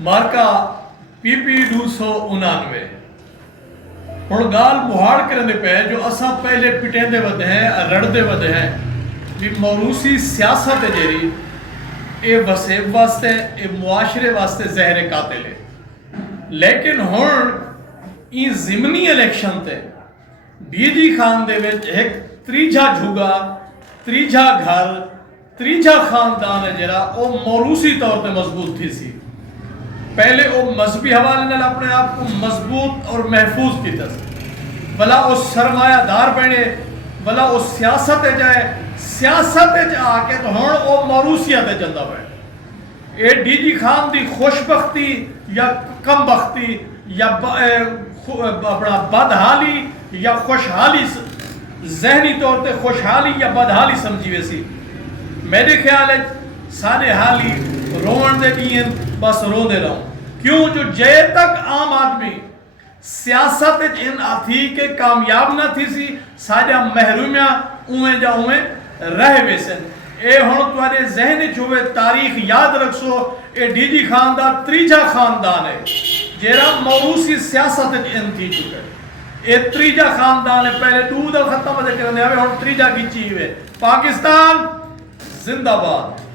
मार्का PP 299 ਹੁਣ ਗਾਲ ਮੁਹਾੜ ਕਰਨ ਪਏ ਜੋ ਅਸਾਂ ਪਹਿਲੇ ਪਿਟੇਂਦੇ ਵਦੇ ਹੈ ਰੜਦੇ ਵਦੇ ਹੈ ਵੀ ਮੌਰੂਸੀ ਸਿਆਸਤ ਹੈ ਜਿਹੜੀ ਇਹ ਵਸੇਬ ਵਾਸਤੇ ਇਹ ਮੁਆਸ਼ਰੇ ਵਾਸਤੇ ਜ਼ਹਿਰ ਕਾਤਿਲ ਹੈ ਲੇਕਿਨ ਹੁਣ ਇਹ ਜ਼ਿਮਨੀ ਇਲੈਕਸ਼ਨ ਤੇ ਡੀਜੀ ਖਾਨ ਦੇ ਵਿੱਚ ਇੱਕ ਤੀਜਾ ਝੁਗਾ ਤੀਜਾ ਘਰ ਤੀਜਾ ਖਾਨਦਾਨ ਹੈ ਜਿਹੜਾ ਉਹ ਮੌਰੂਸੀ ਤੌਰ ਤੇ ਮਜ਼ਬੂਤ ਥੀ ਸੀ पहले वो मजहबी हवाले नाल अपने आप को मजबूत और महफूज किया भला वो सरमायादार बने भला वो सियासत जाए सियासत आके तो हुण वो मौरूसियत चलता पे ये डीजी खान की खुशबख्ती या कम बख्ती या अपना बदहाली या खुशहाली जहनी तौर पर खुशहाली या बदहाली समझी वैसी मेरे ख्याल है सारे हाली रोवन दे दीन बस रोंदे रहो क्यों जो जय तक आम आदमी सियासत इन थी के कामयाब ना थी सी साजा महरूमिया उवें जा उवें रह वैसन ए हुण तुहाडे ज़हन च होवे तारीख याद रखसो ए डीजी खान दा त्रीजा खानदान है जेड़ा मौरूसी सियासत इन थी चुके ए त्रीजा खानदान है पहले दू दा खत्म करने आवे हुण त्रीजा गिची हुए पाकिस्तान जिंदाबाद।